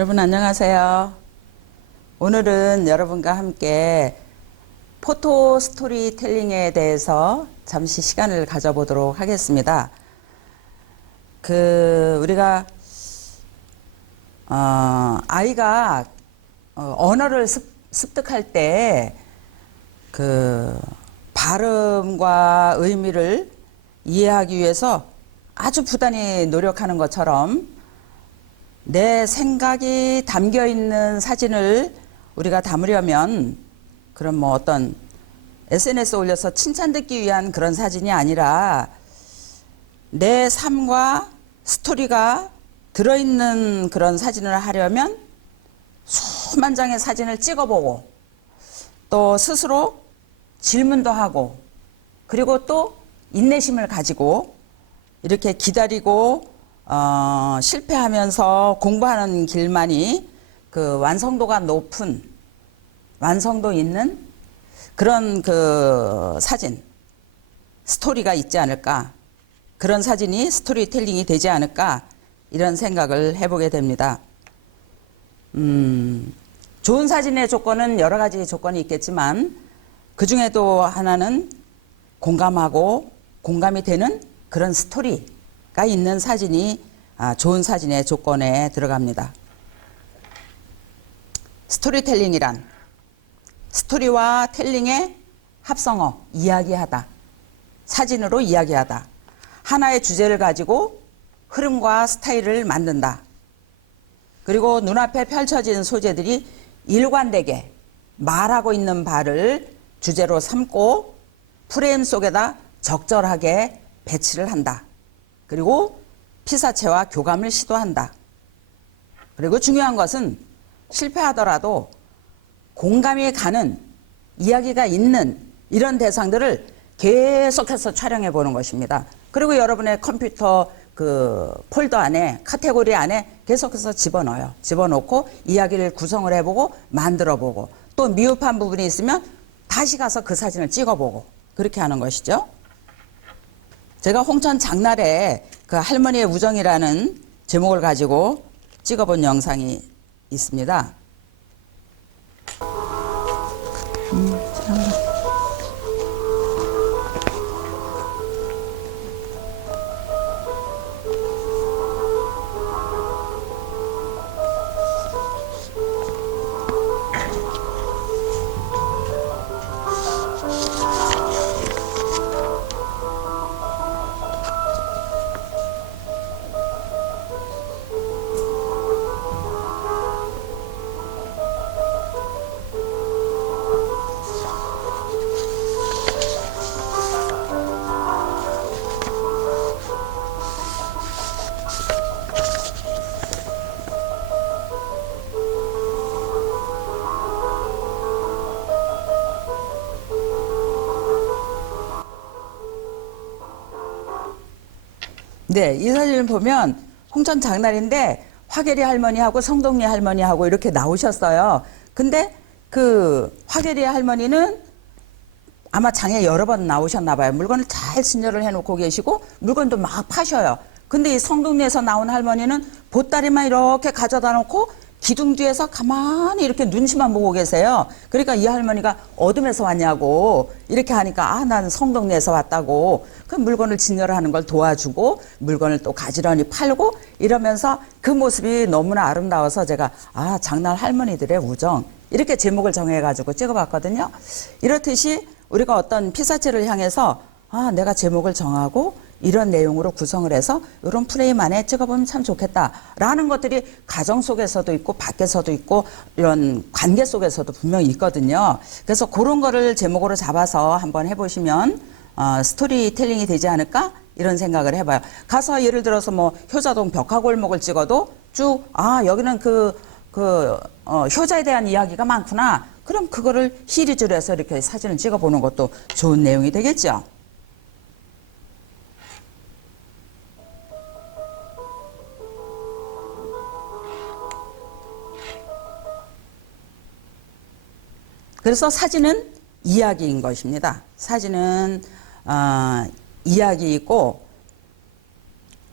여러분 안녕하세요. 오늘은 여러분과 함께 포토 스토리텔링에 대해서 잠시 시간을 가져보도록 하겠습니다. 우리가 아이가 언어를 습득할 때 발음과 의미를 이해하기 위해서 아주 부단히 노력하는 것처럼 내 생각이 담겨 있는 사진을 우리가 담으려면 그럼 어떤 SNS 올려서 칭찬 듣기 위한 그런 사진이 아니라 내 삶과 스토리가 들어있는 그런 사진을 하려면 수만 장의 사진을 찍어보고 또 스스로 질문도 하고 그리고 또 인내심을 가지고 이렇게 기다리고 실패하면서 공부하는 길만이 완성도가 높은, 완성도 있는 그런 사진, 스토리가 있지 않을까. 그런 사진이 스토리텔링이 되지 않을까. 이런 생각을 해보게 됩니다. 좋은 사진의 조건은 여러 가지 조건이 있겠지만 그 중에도 하나는 공감하고 공감이 되는 그런 스토리가 있는 사진이 좋은 사진의 조건에 들어갑니다. 스토리텔링이란 스토리와 텔링의 합성어, 이야기하다. 사진으로 이야기하다. 하나의 주제를 가지고 흐름과 스타일을 만든다. 그리고 눈앞에 펼쳐진 소재들이 일관되게 말하고 있는 바를 주제로 삼고 프레임 속에다 적절하게 배치를 한다. 그리고 피사체와 교감을 시도한다. 그리고 중요한 것은 실패하더라도 공감이 가는 이야기가 있는 이런 대상들을 계속해서 촬영해 보는 것입니다. 그리고 여러분의 컴퓨터 폴더 안에 카테고리 안에 계속해서 집어넣어요. 집어넣고 이야기를 구성을 해보고 만들어보고 또 미흡한 부분이 있으면 다시 가서 그 사진을 찍어보고 그렇게 하는 것이죠. 제가 홍천 장날에 할머니의 우정이라는 제목을 가지고 찍어본 영상이 있습니다. 네, 이 사진을 보면 홍천 장날인데 화계리 할머니하고 성동리 할머니하고 이렇게 나오셨어요. 근데 화계리 할머니는 아마 장에 여러 번 나오셨나 봐요. 물건을 잘 진열을 해놓고 계시고 물건도 막 파셔요. 근데 이 성동리에서 나온 할머니는 보따리만 이렇게 가져다 놓고 기둥 뒤에서 가만히 이렇게 눈치만 보고 계세요. 그러니까 이 할머니가 어둠에서 왔냐고 이렇게 하니까 난 성동리에서 왔다고 그 물건을 진열하는 걸 도와주고 물건을 또 가지런히 팔고 이러면서 그 모습이 너무나 아름다워서 제가 장날 할머니들의 우정 이렇게 제목을 정해가지고 찍어봤거든요. 이렇듯이 우리가 어떤 피사체를 향해서 내가 제목을 정하고 이런 내용으로 구성을 해서 이런 프레임 안에 찍어보면 참 좋겠다라는 것들이 가정 속에서도 있고 밖에서도 있고 이런 관계 속에서도 분명히 있거든요. 그래서 그런 거를 제목으로 잡아서 한번 해보시면 스토리텔링이 되지 않을까 이런 생각을 해봐요. 가서 예를 들어서 효자동 벽화골목을 찍어도 쭉 여기는 효자에 대한 이야기가 많구나. 그럼 그거를 시리즈로 해서 이렇게 사진을 찍어보는 것도 좋은 내용이 되겠죠. 그래서 사진은 이야기인 것입니다. 사진은 이야기이고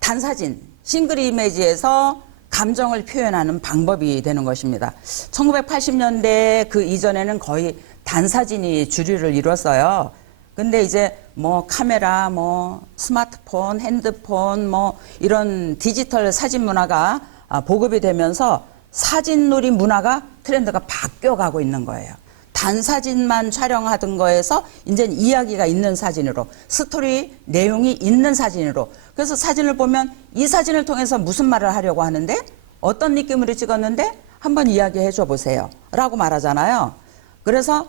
단사진, 싱글 이미지에서 감정을 표현하는 방법이 되는 것입니다. 1980년대 그 이전에는 거의 단사진이 주류를 이뤘어요. 근데 이제 뭐 카메라, 뭐 스마트폰, 핸드폰, 뭐 이런 디지털 사진 문화가 보급이 되면서 사진놀이 문화가 트렌드가 바뀌어가고 있는 거예요. 단사진만 촬영하던 거에서 이제 이야기가 있는 사진으로, 스토리 내용이 있는 사진으로. 그래서 사진을 보면 이 사진을 통해서 무슨 말을 하려고 하는데, 어떤 느낌으로 찍었는데 한번 이야기해 줘 보세요 라고 말하잖아요. 그래서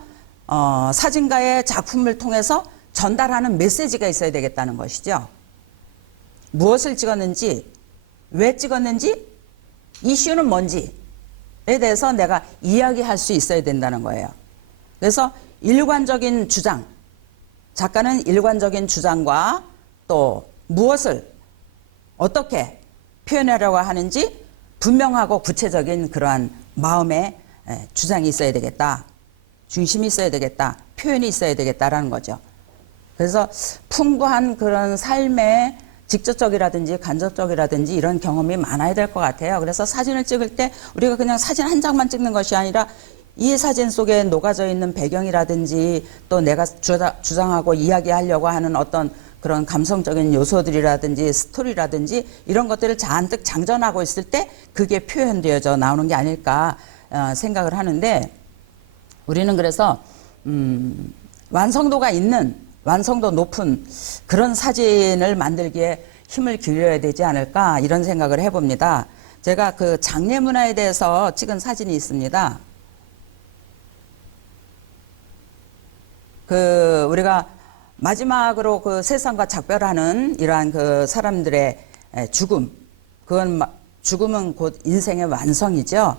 사진가의 작품을 통해서 전달하는 메시지가 있어야 되겠다는 것이죠. 무엇을 찍었는지, 왜 찍었는지, 이슈는 뭔지에 대해서 내가 이야기할 수 있어야 된다는 거예요. 그래서 일관적인 주장, 작가는 일관적인 주장과 또 무엇을 어떻게 표현하려고 하는지 분명하고 구체적인 그러한 마음의 주장이 있어야 되겠다. 중심이 있어야 되겠다. 표현이 있어야 되겠다라는 거죠. 그래서 풍부한 그런 삶의 직접적이라든지 간접적이라든지 이런 경험이 많아야 될 것 같아요. 그래서 사진을 찍을 때 우리가 그냥 사진 한 장만 찍는 것이 아니라 이 사진 속에 녹아져 있는 배경이라든지 또 내가 주장하고 이야기하려고 하는 어떤 그런 감성적인 요소들이라든지 스토리라든지 이런 것들을 잔뜩 장전하고 있을 때 그게 표현되어져 나오는 게 아닐까 생각을 하는데, 우리는 그래서 완성도가 있는, 완성도 높은 그런 사진을 만들기에 힘을 기울여야 되지 않을까 이런 생각을 해봅니다. 제가 그 장례 문화에 대해서 찍은 사진이 있습니다. 그 우리가 마지막으로 그 세상과 작별하는 이러한 그 사람들의 죽음, 그건 죽음은 곧 인생의 완성이죠.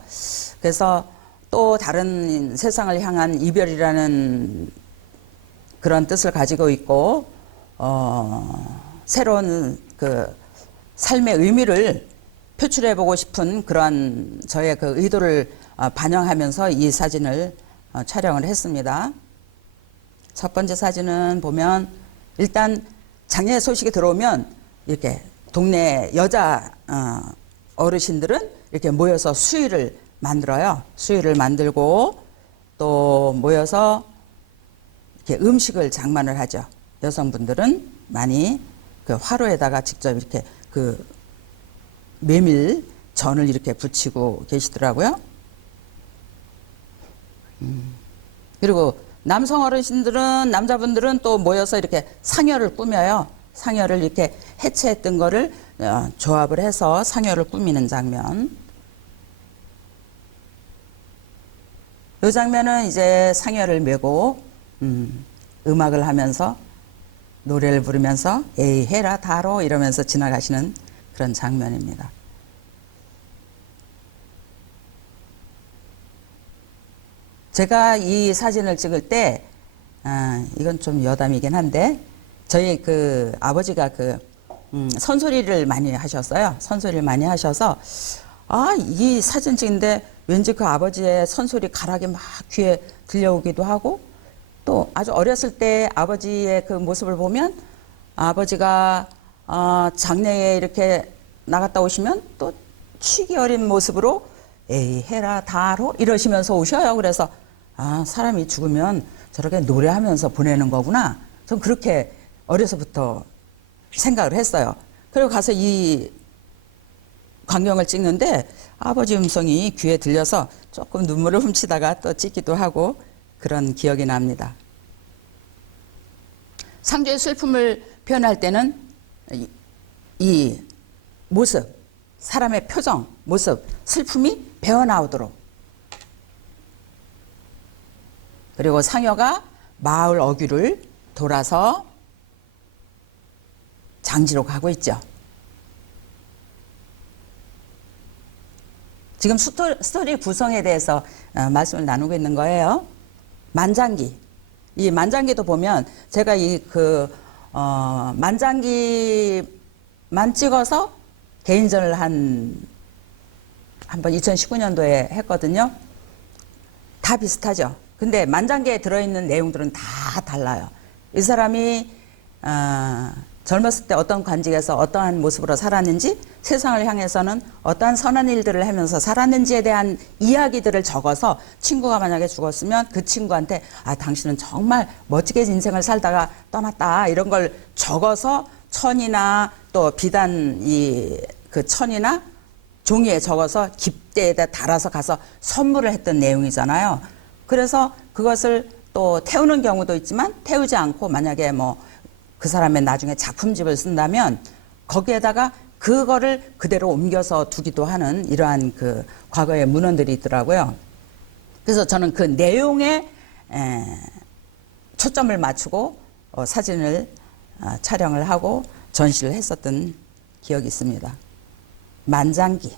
그래서 또 다른 세상을 향한 이별이라는 그런 뜻을 가지고 있고, 새로운 그 삶의 의미를 표출해보고 싶은 그러한 저의 그 의도를 반영하면서 이 사진을 촬영을 했습니다. 첫 번째 사진은 보면 일단 장례 소식이 들어오면 이렇게 동네 여자 어르신들은 이렇게 모여서 수의를 만들어요. 수의를 만들고 또 모여서 이렇게 음식을 장만을 하죠. 여성분들은 많이 그 화로에다가 직접 이렇게 그 메밀 전을 이렇게 붙이고 계시더라고요. 그리고 남성 어르신들은, 남자분들은 또 모여서 이렇게 상여를 꾸며요. 상여를 이렇게 해체했던 거를 조합을 해서 상여를 꾸미는 장면. 이 장면은 이제 상여를 메고 음악을 하면서 노래를 부르면서 에이 해라 다로 이러면서 지나가시는 그런 장면입니다. 제가 이 사진을 찍을 때, 이건 좀 여담이긴 한데, 저희 그 아버지가 그 선소리를 많이 하셨어요. 선소리를 많이 하셔서, 이 사진 찍는데 왠지 그 아버지의 선소리 가락이 막 귀에 들려오기도 하고, 또 아주 어렸을 때 아버지의 그 모습을 보면 아버지가 장례에 이렇게 나갔다 오시면 또 취기 어린 모습으로 에이 해라 다로 이러시면서 오셔요. 그래서 사람이 죽으면 저렇게 노래하면서 보내는 거구나. 전 그렇게 어려서부터 생각을 했어요. 그리고 가서 이 광경을 찍는데 아버지 음성이 귀에 들려서 조금 눈물을 훔치다가 또 찍기도 하고 그런 기억이 납니다. 상주의 슬픔을 표현할 때는 이 모습, 사람의 표정, 모습, 슬픔이 배어나오도록, 그리고 상여가 마을 어귀를 돌아서 장지로 가고 있죠. 지금 스토리 구성에 대해서 말씀을 나누고 있는 거예요. 만장기. 이 만장기도 보면 제가 만장기만 찍어서 개인전을 한번 2019년도에 했거든요. 다 비슷하죠. 근데 만장기에 들어있는 내용들은 다 달라요. 이 사람이 젊었을 때 어떤 관직에서 어떠한 모습으로 살았는지, 세상을 향해서는 어떠한 선한 일들을 하면서 살았는지에 대한 이야기들을 적어서 친구가 만약에 죽었으면 그 친구한테 아, 당신은 정말 멋지게 인생을 살다가 떠났다, 이런 걸 적어서 천이나 또 비단 그 천이나 종이에 적어서 깁대에다 달아서 가서 선물을 했던 내용이잖아요. 그래서 그것을 또 태우는 경우도 있지만 태우지 않고 만약에 뭐 그 사람의 나중에 작품집을 쓴다면 거기에다가 그거를 그대로 옮겨서 두기도 하는 이러한 그 과거의 문헌들이 있더라고요. 그래서 저는 그 내용에 초점을 맞추고 사진을 촬영을 하고 전시를 했었던 기억이 있습니다. 만장기.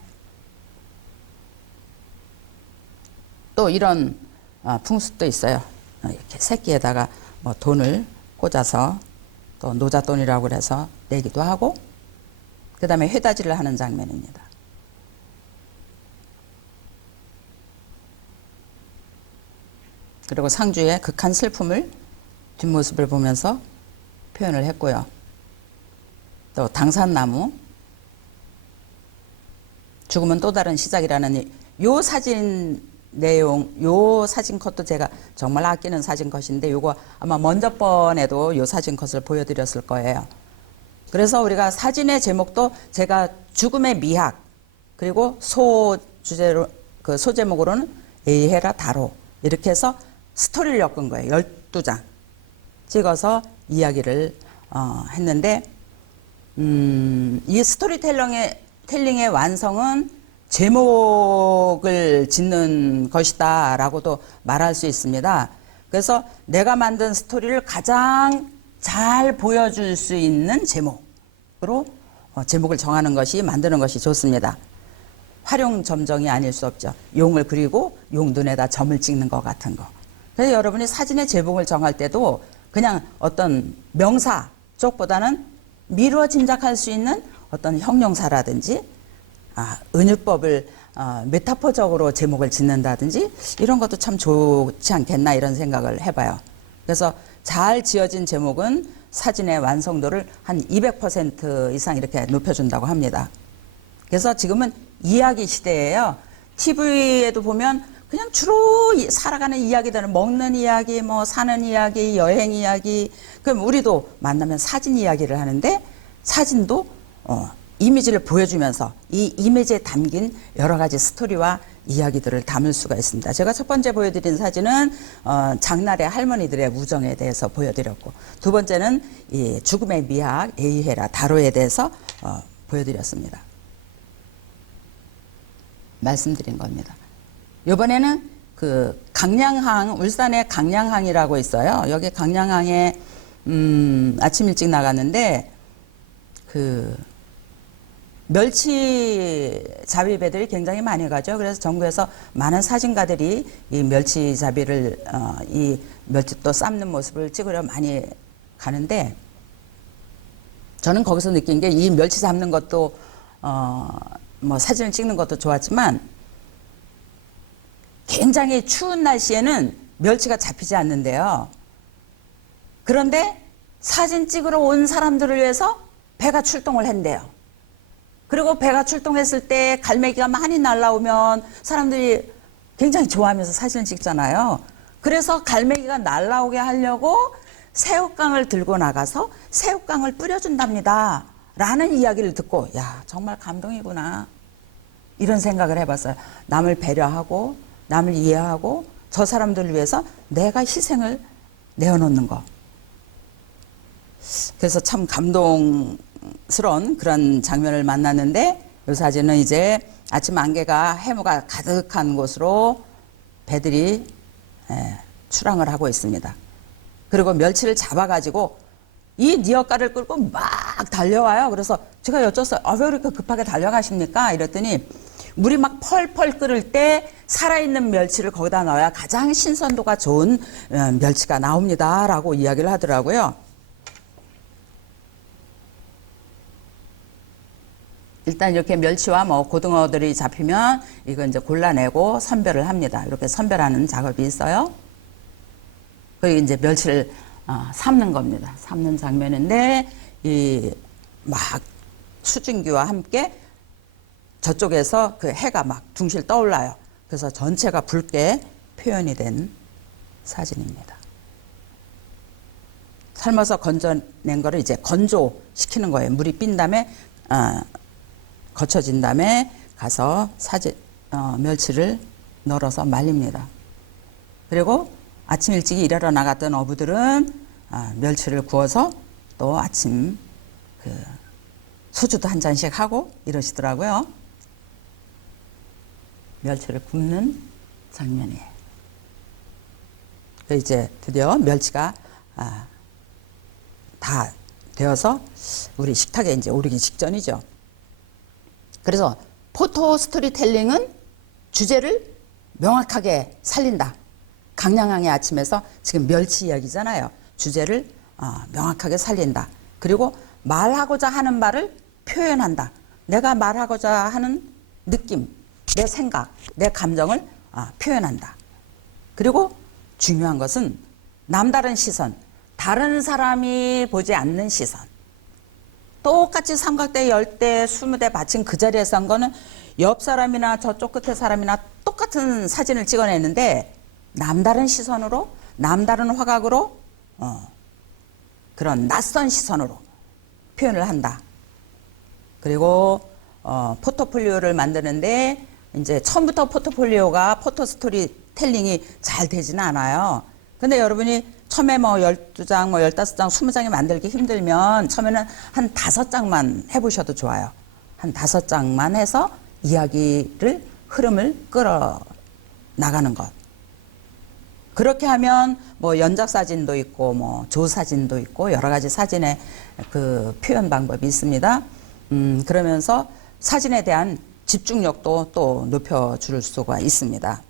또 이런 풍습도 있어요. 이렇게 새끼에다가 뭐 돈을 꽂아서 또 노잣돈이라고 그래서 내기도 하고, 그 다음에 회다지를 하는 장면입니다. 그리고 상주의 극한 슬픔을 뒷모습을 보면서 표현을 했고요. 또 당산나무, 죽음은 또 다른 시작이라는 요 사진 내용, 요 사진 컷도 제가 정말 아끼는 사진 컷인데 요거 아마 먼저 번에도 요 사진 컷을 보여드렸을 거예요. 그래서 우리가 사진의 제목도 제가 죽음의 미학, 그리고 소주제로 그 소제목으로는 에이헤라 다로, 이렇게 해서 스토리를 엮은 거예요. 12장 찍어서 이야기를 했는데 이 스토리텔링의 완성은 제목을 짓는 것이다 라고도 말할 수 있습니다. 그래서 내가 만든 스토리를 가장 잘 보여줄 수 있는 제목으로 제목을 정하는 것이, 만드는 것이 좋습니다. 활용점정이 아닐 수 없죠. 용을 그리고 용 눈에다 점을 찍는 것 같은 거. 그래서 여러분이 사진의 제목을 정할 때도 그냥 어떤 명사 쪽보다는 미루어 짐작할 수 있는 어떤 형용사라든지 은유법을 메타포적으로 제목을 짓는다든지 이런 것도 참 좋지 않겠나, 이런 생각을 해봐요. 그래서 잘 지어진 제목은 사진의 완성도를 한 200% 이상 이렇게 높여준다고 합니다. 그래서 지금은 이야기 시대예요. TV에도 보면 그냥 주로 살아가는 이야기들은 먹는 이야기, 뭐 사는 이야기, 여행 이야기. 그럼 우리도 만나면 사진 이야기를 하는데 사진도 이미지를 보여주면서 이 이미지에 담긴 여러 가지 스토리와 이야기들을 담을 수가 있습니다. 제가 첫 번째 보여드린 사진은 장날의 할머니들의 우정에 대해서 보여드렸고, 두 번째는 이 죽음의 미학 에이헤라 다로에 대해서 보여드렸습니다. 말씀드린 겁니다. 이번에는 그 강량항, 울산의 강량항이라고 있어요. 여기 강량항에 아침 일찍 나갔는데 그 멸치 잡이배들이 굉장히 많이 가죠. 그래서 전국에서 많은 사진가들이 이 멸치 잡이를 이 멸치도 삶는 모습을 찍으려 많이 가는데, 저는 거기서 느낀 게 이 멸치 잡는 것도 뭐 사진을 찍는 것도 좋았지만 굉장히 추운 날씨에는 멸치가 잡히지 않는데요. 그런데 사진 찍으러 온 사람들을 위해서 배가 출동을 한대요. 그리고 배가 출동했을 때 갈매기가 많이 날라오면 사람들이 굉장히 좋아하면서 사진을 찍잖아요. 그래서 갈매기가 날라오게 하려고 새우깡을 들고 나가서 새우깡을 뿌려준답니다 라는 이야기를 듣고, 야, 정말 감동이구나, 이런 생각을 해봤어요. 남을 배려하고 남을 이해하고 저 사람들을 위해서 내가 희생을 내어놓는 거. 그래서 참 감동스러운 그런 장면을 만났는데, 이 사진은 이제 아침 안개가 해무가 가득한 곳으로 배들이 출항을 하고 있습니다. 그리고 멸치를 잡아가지고 이 니어가를 끌고 막 달려와요. 그래서 제가 여쭸어요. 왜 이렇게 급하게 달려가십니까? 이랬더니 물이 막 펄펄 끓을 때 살아있는 멸치를 거기다 넣어야 가장 신선도가 좋은 멸치가 나옵니다 라고 이야기를 하더라고요. 일단 이렇게 멸치와 뭐 고등어들이 잡히면 이거 이제 골라내고 선별을 합니다. 이렇게 선별하는 작업이 있어요. 그리고 이제 멸치를 삶는 겁니다. 삶는 장면인데 이 막 수증기와 함께 저쪽에서 그 해가 막 둥실 떠올라요. 그래서 전체가 붉게 표현이 된 사진입니다. 삶아서 건져낸 거를 이제 건조시키는 거예요. 물이 빈 다음에 거쳐진 다음에 가서 멸치를 널어서 말립니다. 그리고 아침 일찍 일하러 나갔던 어부들은 멸치를 구워서 또 아침 소주도 한 잔씩 하고 이러시더라고요. 멸치를 굽는 장면이에요. 이제 드디어 멸치가 다 되어서 우리 식탁에 이제 오르기 직전이죠. 그래서 포토 스토리텔링은 주제를 명확하게 살린다. 강량항의 아침에서 지금 멸치 이야기잖아요. 주제를 명확하게 살린다. 그리고 말하고자 하는 말을 표현한다. 내가 말하고자 하는 느낌, 내 생각, 내 감정을 표현한다. 그리고 중요한 것은 남다른 시선, 다른 사람이 보지 않는 시선. 똑같이 삼각대 10대, 20대 받친 그 자리에서 한 거는 옆 사람이나 저쪽 끝에 사람이나 똑같은 사진을 찍어내는데 남다른 시선으로, 남다른 화각으로, 그런 낯선 시선으로 표현을 한다. 그리고 포트폴리오를 만드는데 이제 처음부터 포트폴리오가 포토 스토리텔링이 잘 되지는 않아요. 근데 여러분이 처음에 뭐 12장, 뭐 15장, 20장이 만들기 힘들면 처음에는 한 5장만 해보셔도 좋아요. 한 5장만 해서 이야기를, 흐름을 끌어 나가는 것. 그렇게 하면 뭐 연작사진도 있고 뭐 조사진도 있고 여러 가지 사진의 그 표현 방법이 있습니다. 그러면서 사진에 대한 집중력도 또 높여줄 수가 있습니다.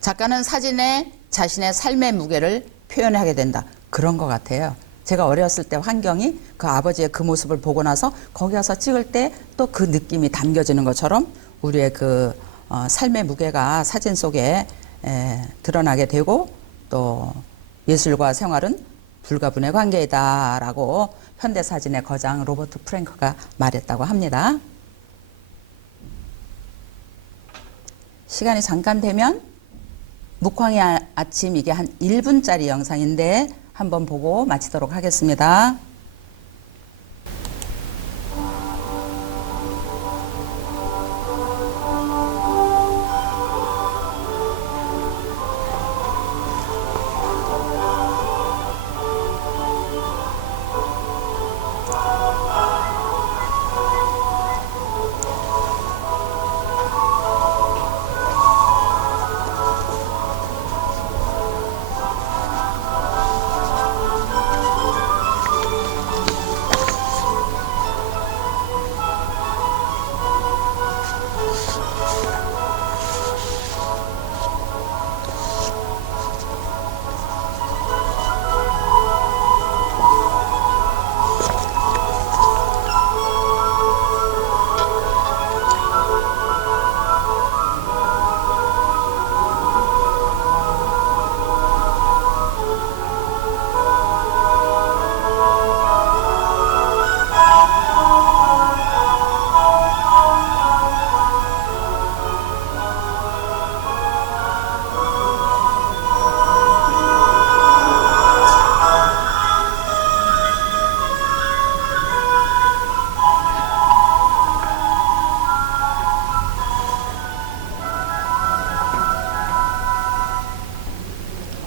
작가는 사진에 자신의 삶의 무게를 표현하게 된다. 그런 것 같아요. 제가 어렸을 때 환경이 그 아버지의 그 모습을 보고 나서 거기 가서 찍을 때 또 그 느낌이 담겨지는 것처럼 우리의 그 삶의 무게가 사진 속에 드러나게 되고 또 예술과 생활은 불가분의 관계이다라고 현대사진의 거장 로버트 프랭크가 말했다고 합니다. 시간이 잠깐 되면 묵황의 아침, 이게 한 1분짜리 영상인데 한번 보고 마치도록 하겠습니다.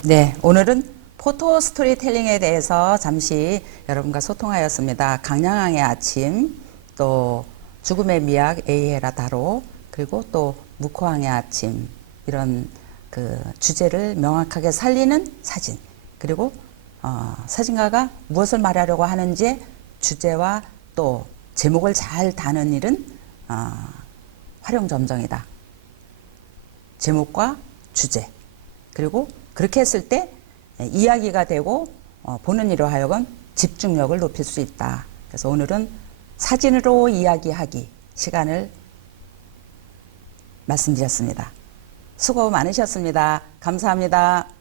네, 오늘은 포토 스토리텔링에 대해서 잠시 여러분과 소통하였습니다. 강량항의 아침, 또 죽음의 미학 에이헤라 다로, 그리고 또 묵황의 아침, 이런 그 주제를 명확하게 살리는 사진, 그리고 사진가가 무엇을 말하려고 하는지 주제와 또 제목을 잘 다는 일은 활용점정이다. 제목과 주제, 그리고 그렇게 했을 때 이야기가 되고 보는 이로 하여금 집중력을 높일 수 있다. 그래서 오늘은 사진으로 이야기하기 시간을 말씀드렸습니다. 수고 많으셨습니다. 감사합니다.